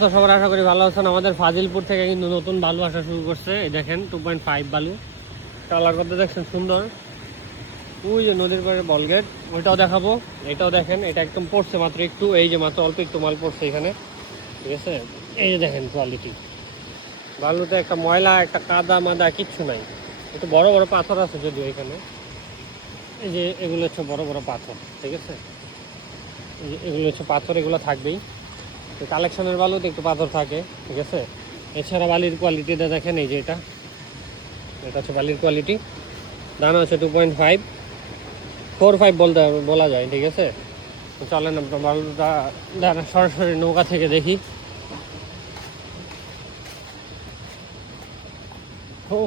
সবার আশা করি ভালো আছেন। আমাদের ফাজিলপুর থেকে কিন্তু নতুন বালু আসা শুরু করছে। এই দেখেন 2.5 বালু কালার করতে দেখছেন সুন্দর। ওই যে নদীর পাড়ে বলগেট ওইটাও দেখাবো। এটাও দেখেন, এটা একদম পড়ছে মাত্র একটু, এই যে মাত্র অল্প একটু মাল পড়ছে এখানে, ঠিক আছে। এই যে দেখেন কোয়ালিটি বালুতে, একটা ময়লা একটা কাদা মাদা কিচ্ছু নাই। একটু বড় বড় পাথর আছে যদিও এখানে। এই যে এগুলো হচ্ছে বড় বড় পাথর, ঠিক আছে। এগুলো হচ্ছে পাথর, এগুলো থাকবেই। তো কালেকশনের বালুতে একটু পাথর থাকে, ঠিক আছে। এছাড়া বালির কোয়ালিটিটা দেখেন, এই যে এটা হচ্ছে বালির কোয়ালিটি। দানা হচ্ছে 2.5 4-5 বলা যায়, ঠিক আছে। তো চলেন আপনার বালুটা দানা সরাসরি নৌকা থেকে দেখি। ও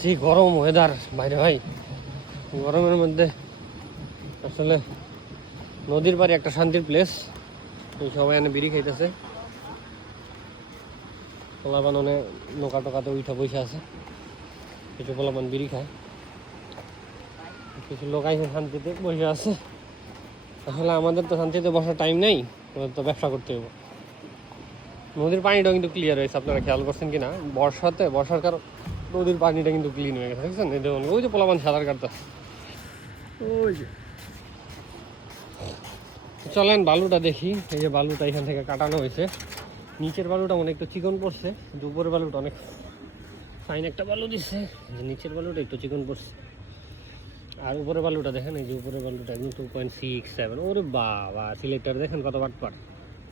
যে গরম ওয়েদার বাইরে ভাই, গরমের মধ্যে আসলে নদীর পাড়ে একটা শান্তির প্লেস। সবাই এনে বিড়ি খাইতেছে, পোলাপান অনেক নৌকা টোকাতে উঠা বসে আছে, কিছু পোলাপান বিড়ি খায়, কিছু লোক আইসে শান্তিতে বসে আছে। আসলে আমাদের তো শান্তিতে বসার টাইম নেই, আমাদের তো ব্যবসা করতে হবে। নদীর পানিটাও কিন্তু ক্লিয়ার হয়েছে, আপনারা খেয়াল করছেন কিনা। বর্ষার কারণ নদীর পানিটা কিন্তু ক্লিন হয়ে গেছে, দেখছেন। এই দেখুন ওই যে পোলাপান সাঁতার কাটতেছে, ওই যে। চলেন বালুটা দেখি। এই যে বালুটা এখান থেকে কাটানো হয়েছে। নিচের বালুটা মনে একটু চিকন পড়ছে, উপরের বালুটা অনেক ফাইন একটা বালু দিচ্ছে। নিচের বালুটা একটু চিকন পড়ছে, আর উপরের বালুটা দেখেন, এই যে উপরের বালুটা একদম 2.67। ওরে বাবা, সিলেক্টার দেখেন কত বাটপার।